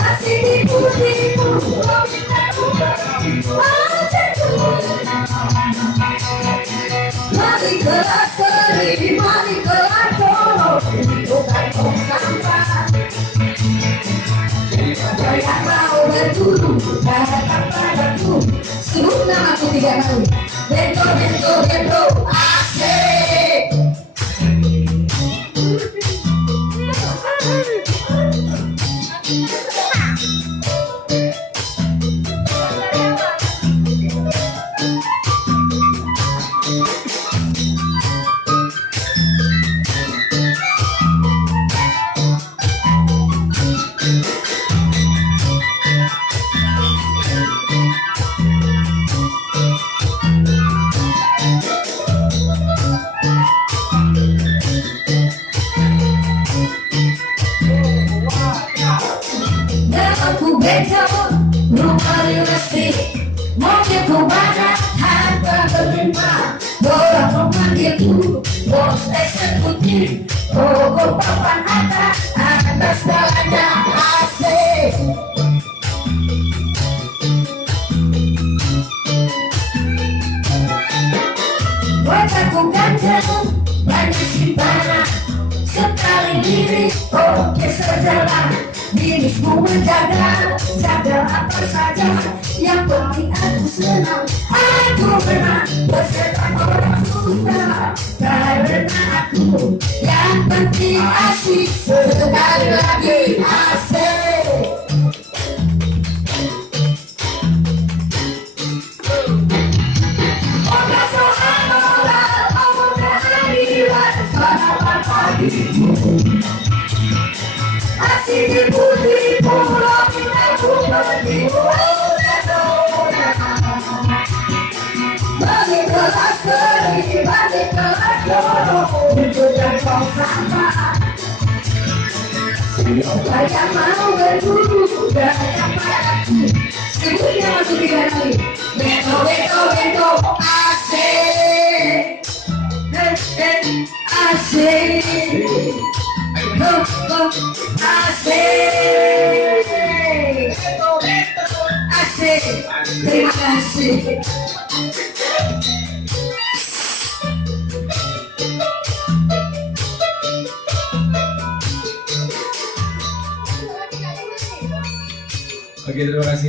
Asik dipuji-puji, mari kelas seri, mari kelas solo, bukan tong sampah. Yang mau berburu, datang padaku. Sebut namaku 3 kali. Bento, bento, bento, asik. Aku bencong, rumah dinasti, mobilku banyak, harga berlimpah, orang memanggilku bos eksekutif, logo papan atas jalannya asik. Wajahku ganteng, banyak simpanan, sekali lirik, oke sejalan. Diriku menjaga, jaga apa saja, yang penting aku senang. Aku pernah bersetan orang susah, karena aku yang penting asik. Sekali lagi asik. Oke soal moral, oke adilan, selamat pagi. Asik dipuji, pulau kita pergi. Bagi kelas seri, bagi kelas solo, bukan tong sampah. Saya mau berburu, datang padaku. Sebutnya masuk 3 kali. Bento, bento, bento, asik. Asik. Asik. Terima kasih. Oke, terima kasih.